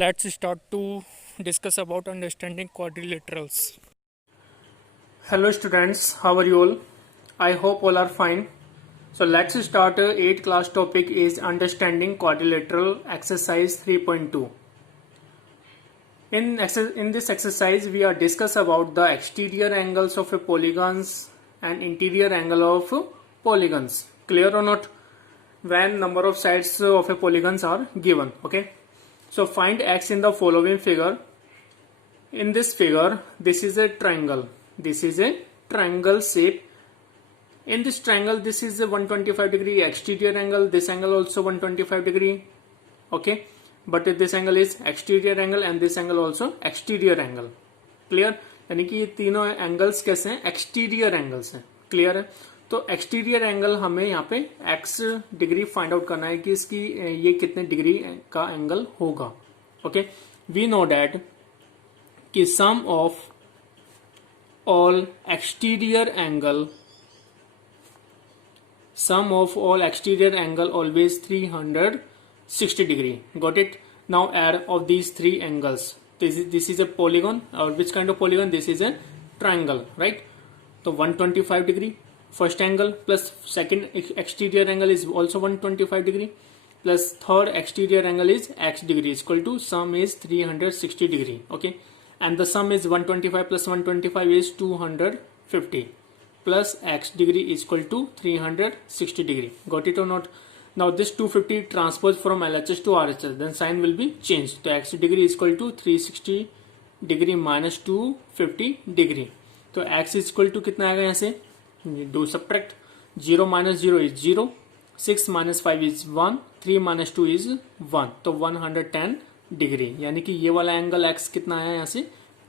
Let's start to discuss about understanding quadrilaterals. Hello students, how are you all? I hope all are fine. So let's start 8th class topic is understanding quadrilateral exercise 3.2. In this exercise we are discuss about the exterior angles of a polygons and interior angle of polygons. Clear or not? When number of sides of a polygons are given. Okay. So find x in the following figure. In this figure, this is a triangle. This is a triangle shape. In this triangle, this is a 125 degree exterior angle. This angle also 125 degree. Okay. But this angle is exterior angle and this angle also exterior angle. Clear? यानी कि ये तीनों angles कैसे हैं? Exterior angles हैं. Clear है? तो exterior angle हमें यहाँ पे x डिग्री फाइंड आउट करना है कि इसकी ये कितने डिग्री का एंगल होगा. ओके, वी नो डैट कि sum of all exterior angle always 360 degree. Got it? Now add of these three angles. This is a polygon, or which kind of polygon? This is a triangle, right? So 125 degree first angle plus second exterior angle is also 125 degree plus third exterior angle is x degree is equal to sum is 360 degree. Okay, and the sum is 125 plus 125 is 250 plus x degree is equal to 360 degree. Got it or not? Now this 250 transpose from LHS to RHS, then sign will be changed. So x degree is equal to 360 degree minus 250 degree. तो x is equal to कितना आएगा यहाँ से? Do subtract. 0 minus 0 is 0. 6 minus 5 is 1. 3 minus 2 is 1. तो 110 degree. यानी कि ये वाला एंगल x कितना है यहाँ से?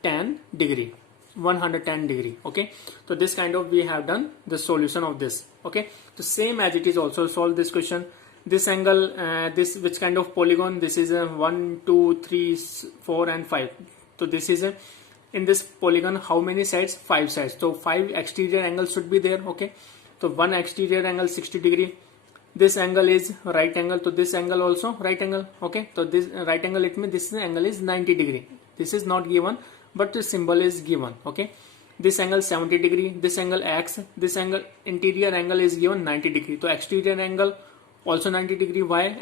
10 degree. 110 degree. Okay, so this kind of we have done the solution of this. Okay, so same as it is also solve this question. This angle, this which kind of polygon? This is a 1 2 3 4 and 5. So this is a, in this polygon how many sides? 5 sides. So 5 exterior angles should be there. Okay, so one exterior angle 60 degree. This angle is right angle, so this angle also right angle. Okay, so this right angle, it means this angle is 90 degree. This is not given, but the symbol is given. Okay, this angle 70 degree, this angle x, this angle interior angle is given 90 degree. So exterior angle also 90 degree. Why?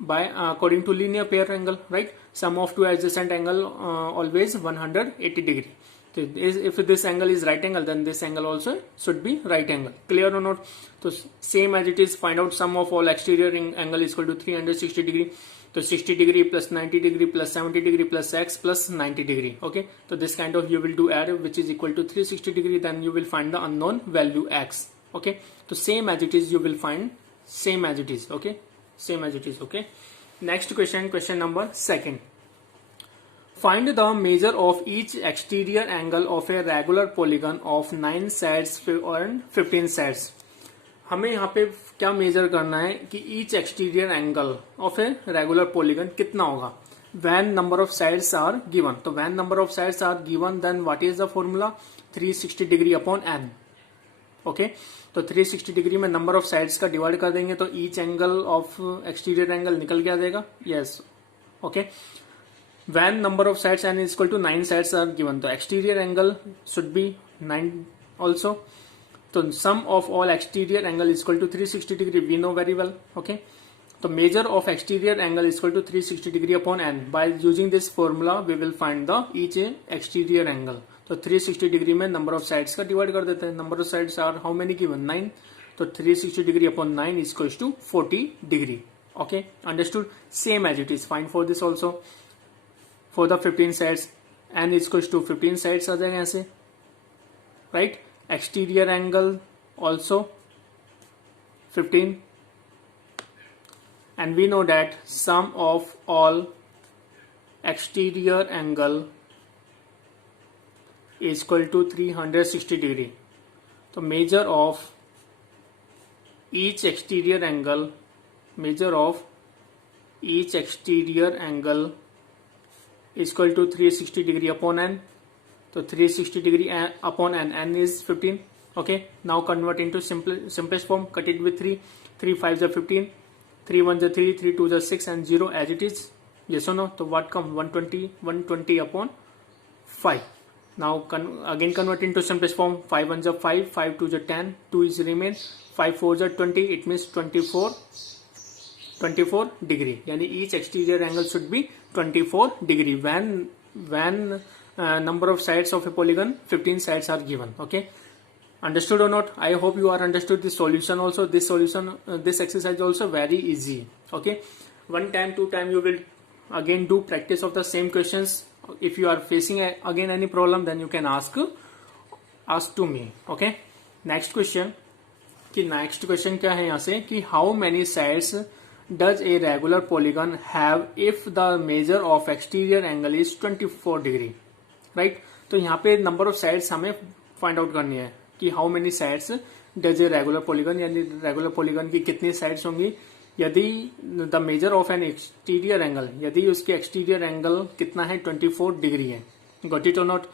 By according to linear pair angle, right? Sum of two adjacent angle always 180 degree. So if this angle is right angle, then this angle also should be right angle. Clear or not? So same as it is, find out sum of all exterior angle is equal to 360 degree. So 60 degree plus 90 degree plus 70 degree plus x plus 90 degree. Okay, so this kind of you will do add, which is equal to 360 degree. Then you will find the unknown value x. Okay, so same as it is you will find same as it is. Okay, same as it is. Okay, next question, question number 2. Find the measure of each exterior angle of a regular polygon of 9 sides and 15 sides. हमें यहाँ पे क्या major करना है कि each exterior angle of a regular polygon कितना होगा when number of sides are given. तो when number of sides are given, then what is the formula? 360 degree upon n. Okay, तो 360 डिग्री में नंबर ऑफ साइड्स का divide कर देंगे तो each angle of exterior angle निकल के आ जाएगा. Yes. Okay, when number of sides n is equal to 9 sides are given, तो exterior angle should be 9 also. तो sum of all exterior angle is equal to 360 degree. We know very well. Okay, तो measure of exterior angle is equal to 360 degree upon n. By using this formula we will find the each exterior angle. तो 360 degree में number of sides का divide कर देते हैं. Number of sides are how many given? 9. तो 360 degree upon 9 is equal to 40 degree. Okay, understood. Same as it is. Find for this also for the 15 sides. N is equal to 15 sides आ जाएगा यहाँ से, right? Exterior angle also 15, and we know that sum of all exterior angle is equal to 360 degree. So measure of each exterior angle is equal to 360 degree upon n. So 360 degree upon n is 15. Okay, now convert into simplest form. Cut it with 3. 3 5s are 15. 3 1s are 3. 3 2s are 6 and 0 as it is. yes or no? तो what come 120 upon 5. Now again convert into simplest form. 5 1s are 5, 5 2s are 10, 2 is remain, 5 4s are 20. It means 24 degree. Yani each exterior angle should be 24 degree when number of sides of a polygon 15 sides are given. Okay, understood or not? I hope you are understood this solution also. This solution, this exercise also very easy. Okay, one time, two time you will again do practice of the same questions. If you are facing again any problem, then you can ask to me. Okay, next question क्या है यहाँ से कि how many sides does a regular polygon have if the measure of exterior angle is 24 degree, right? तो यहाँ पे number of sides हमें find out करनी है कि how many sides does a regular polygon, यानी regular polygon की कितनी sides होंगी यदि the measure of an exterior angle, यदि उसकी exterior angle कितना है 24 डिग्री है. Got it or not?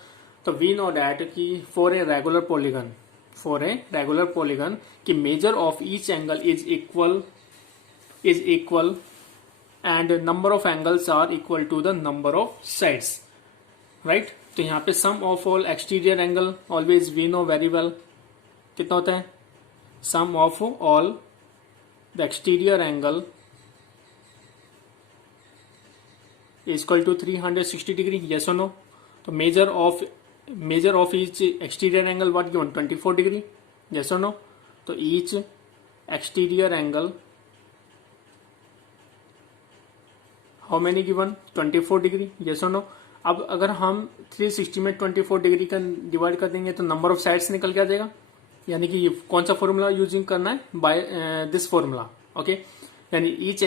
तो we know that कि for a regular polygon कि measure of each angle is equal and number of angles are equal to the number of sides, right? तो यहाँ पे sum of all exterior angle always we know very well कितना होता है. Sum of all the exterior angle is equal to 360 degree. Yes or no? तो measure of each exterior angle what given 24 degree. Yes or no? तो each exterior angle how many given 24 degree. Yes or no? अब अगर हम 360 में 24 degree का divide कर देंगे तो नंबर ऑफ साइड्स निकल के आ जाएगा. यानी कि कौन सा फॉर्मूला यूजिंग करना है बाय दिस फॉर्मूला. ओके, यानी each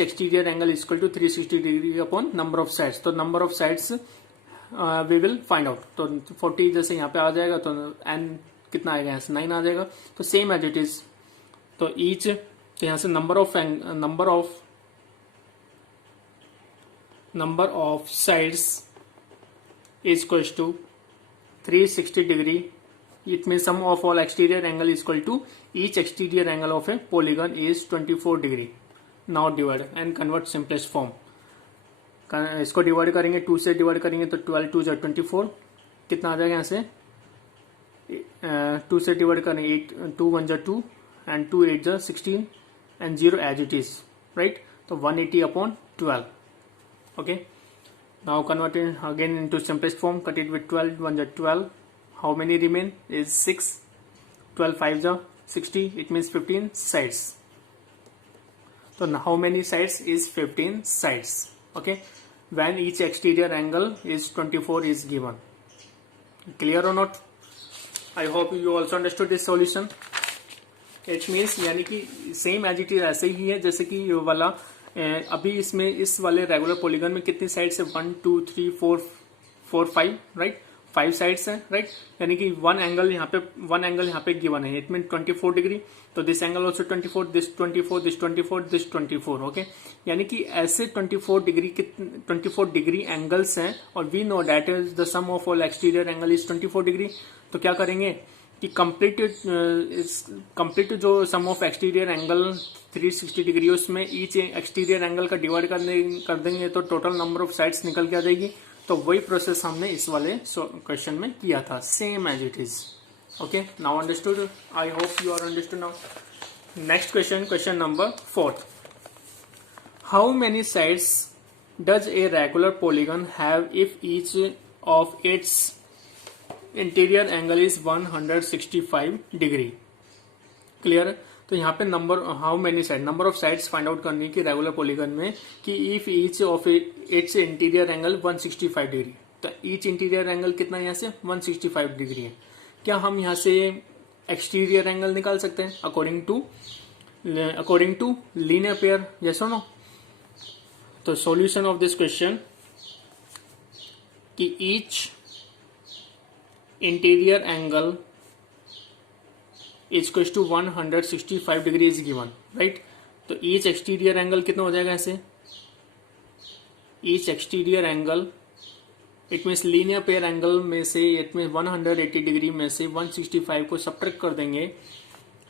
exterior angle is equal to 360 degree upon number of sides. तो number of sides we will find out. तो 40 जैसे यहाँ पे आ जाएगा तो एन कितना आएगा, यहाँ से 9 आ जाएगा. तो सेम एज इट इज. तो ईच तो यहाँ से number of sides is equals to 360 degree. It means sum of all exterior angle is equal to each exterior angle of a polygon is 24 degree. Now divide and convert simplest form. इसको divide करेंगे 2 से divide करेंगे तो 12 2 जा 24 कितना आ जाएगा यहाँ से 2 से डिवाइड करेंगे 8 2 1 जा 2 and 2 8 जा 16 and 0 as it is, right? तो 180 upon 12. Okay, now convert it again into simplest form. Cut it with 12 1 ja 12. How many remain is 6. 12 5 ja 60. It means 15 sides. So now how many sides is 15 sides. Okay, when each exterior angle is 24 is given. Clear or not? I hope you also understood this solution. It means यानी कि same as it is ऐसे ही है जैसे कि ये वाला अभी इसमें इस वाले रेगुलर पॉलीगन में कितनी साइड्स है 1 2 3 4 5, राइट? 5 साइड्स हैं, राइट? यानी कि वन एंगल यहाँ पे गिवन है. It mean 24 degree. तो this angle also 24, this 24, this 24, this 24. Okay, यानी कि ऐसे 24 डिग्री एंगल्स हैं और we know that is the sum of all exterior angle is 24 degree. तो क्या करेंगे कि कंप्लीट जो sum of exterior angle 360 degree उसमें ईच एक्सटीरियर एंगल का डिवाइड कर देंगे तो टोटल नंबर ऑफ साइड्स निकल के आ जाएगी. तो वही प्रोसेस हमने इस वाले क्वेश्चन में किया था, same as it is. Okay, now understood. I hope you are understood now. Next question number 4. How many sides does a regular polygon have if each of its interior angle is 165 degree. Clear? तो यहाँ पे how many side number of sides find out करनी है कि regular polygon में कि if each of its interior angle 165 degree. तो each interior angle कितना है यहाँ से 165 डिग्री है. क्या हम यहाँ से एक्सटीरियर एंगल निकाल सकते हैं according to linear pair? Yes और नो? तो सॉल्यूशन ऑफ दिस क्वेश्चन कि each interior angle is equal to 165 degree is given, right? तो ईच एक्सटीरियर एंगल कितना हो जाएगा ऐसे? Each exterior angle it means linear pair angle में से इट मीन 180 डिग्री में से 165 को सब्ट्रैक्ट कर देंगे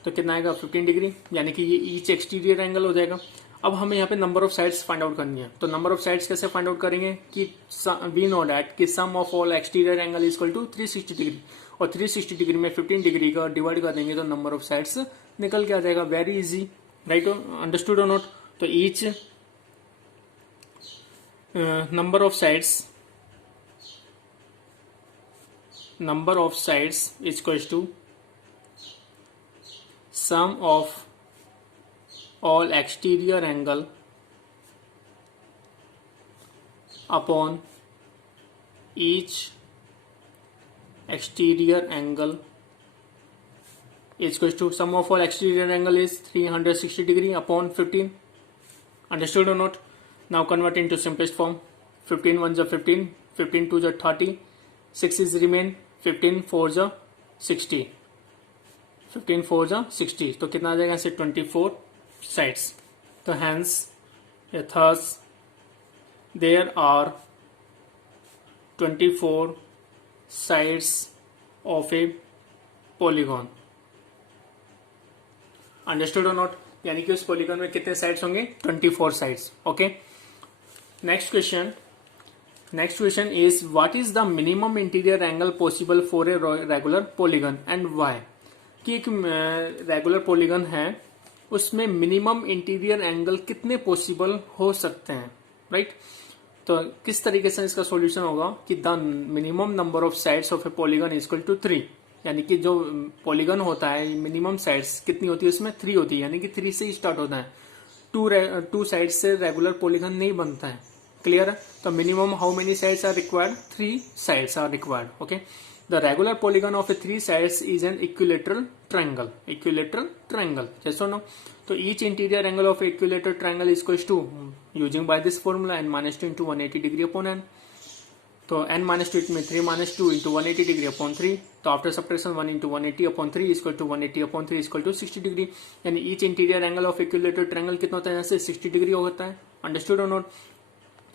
तो कितना आएगा 15 डिग्री. यानी कि ये ईच एक्सटीरियर एंगल हो जाएगा. अब हमें यहाँ पे number of sides find out करनी है। तो नंबर ऑफ साइड्स कैसे फाइंड आउट करेंगे कि वी नो दैट कि sum of all exterior angle is equal to 360 degree, और 360 डिग्री में 15 डिग्री का डिवाइड कर देंगे तो नंबर ऑफ साइड्स निकल के आ जाएगा। Very easy, right? अंडरस्टूड और नॉट? तो each number of sides is equals to sum of all exterior angle upon each exterior angle is equals to sum of all exterior angle is 360 degree upon 15. Understood or not? Now convert into simplest form. 15 1s are 15, 15 2s are 30, 6 is remain, 15 4s are 60, 15 4s are 60. तो कितना आ जाएगा? 24 sides. तो hence thus there are 24 sides of a polygon. Understood or not? यानी कि उस polygon में कितने sides होंगे? 24 sides. Okay, next question is what is the minimum interior angle possible for a regular polygon and why? कि एक regular polygon है, उसमें मिनिमम इंटीरियर एंगल कितने पॉसिबल हो सकते हैं, राइट? तो किस तरीके से इसका सॉल्यूशन होगा कि the minimum number of sides of a polygon is equal to 3, यानी कि जो पॉलीगन होता है मिनिमम साइड्स कितनी होती है उसमें? 3 होती है, यानी कि 3 से ही स्टार्ट होता है. टू साइड्स से रेगुलर पॉलीगन नहीं बनता है. क्लियर है? तो minimum how many sides are required? 3 sides are required. Okay, the regular polygon of a 3 sides is an equilateral triangle. Equilateral triangle, जैसे नो. तो each interior angle of equilateral triangle is equal to, using by this formula, n-2 into 180 degree upon n. तो n-2 में 3-2 into 180 degree upon 3. तो after subtraction 1 into 180 upon 3 equal to 180 upon 3 equal to 60 degree. यानी each interior angle of equilateral triangle कितना होता है? यहाँ से 60 degree होता है. अंडरस्टूड और not?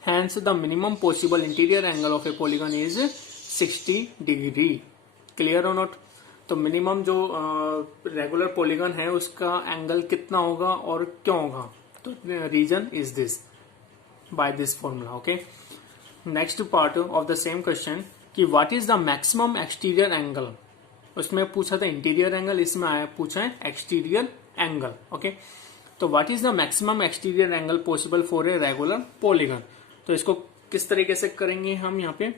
Hence the minimum possible interior angle of a polygon is 60 degree. Clear or not? तो मिनिमम जो रेगुलर पॉलीगन है उसका एंगल कितना होगा और क्यों होगा? तो reason is this by this formula. Okay, next part of the same question कि what is the maximum exterior angle. उसमें पूछा था इंटीरियर एंगल, इसमें आया पूछा है एक्सटीरियर एंगल. ओके, तो what is the maximum exterior angle possible for a regular polygon. तो इसको किस तरीके से करेंगे हम यहाँ पे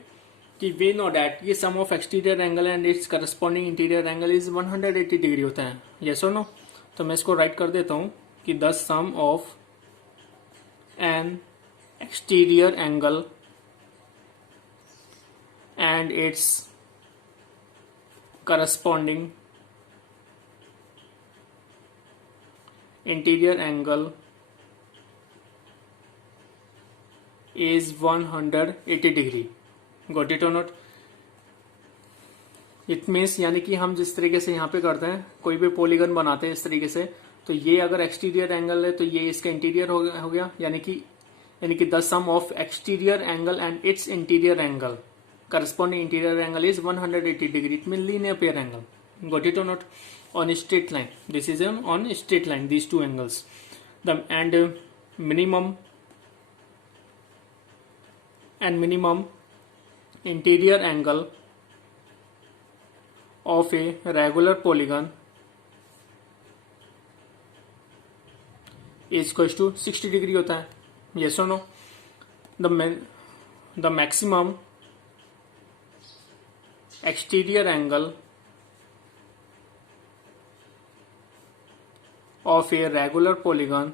कि वी नो डैट ये sum of exterior angle and its corresponding interior angle is 180 degree होता है. यस और नो? तो मैं इसको राइट कर देता हूं कि the sum of n exterior angle and its corresponding interior angle is 180 degree. Got it or not? It means यानी कि हम जिस तरीके से यहाँ पे करते हैं, कोई भी पॉलीगन बनाते हैं इस तरीके से, तो ये अगर एक्सटीरियर एंगल है तो ये इसका इंटीरियर हो गया, यानी कि the sum of exterior angle and its interior angle corresponding interior angle is 180 degree. It mean linear pair angle. Got it or not? On straight line. This is on straight line, these two angles. And minimum interior angle of a regular polygon is equals to 60 degree होता है. Yes or no? The maximum exterior angle of a regular polygon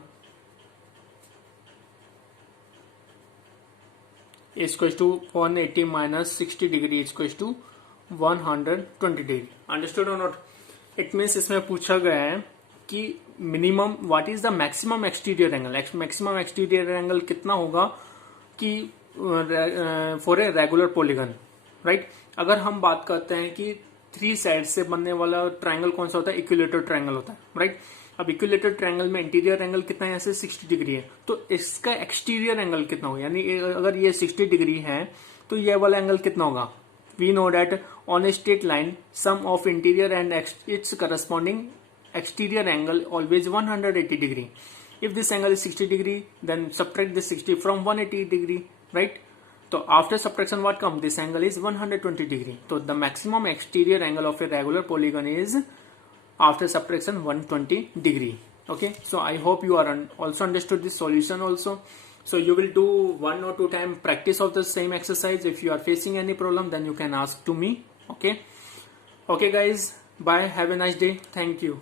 is equals to 180 minus 60 degree is equals to 120 degree. Understood or not? It means इसमें पूछा गया है कि minimum what is the maximum exterior angle. Maximum exterior angle कितना होगा कि for a regular polygon, right? अगर हम बात करते हैं कि 3 साइड से बनने वाला ट्रायंगल कौन सा होता है? इक्विलेटरल ट्रायंगल होता है, राइट? अब इक्विलेटरल ट्रायंगल में इंटीरियर एंगल कितना है? यहाँ से 60 डिग्री है, तो इसका एक्सटीरियर एंगल कितना होगा? यानी अगर ये 60 डिग्री है तो ये वाला एंगल कितना होगा? We know that on a straight line sum of interior and its corresponding exterior angle always 180 degree. If this angle is 60 degree, then subtract this 60 from 180 degree, right? So after subtraction what comes? This angle is 120 degree. So the maximum exterior angle of a regular polygon is after subtraction 120 degree. Okay, so I hope you are also understood this solution also. So you will do 1 or 2 times practice of the same exercise. If you are facing any problem, then you can ask to me. Okay, okay guys, bye, have a nice day, thank you.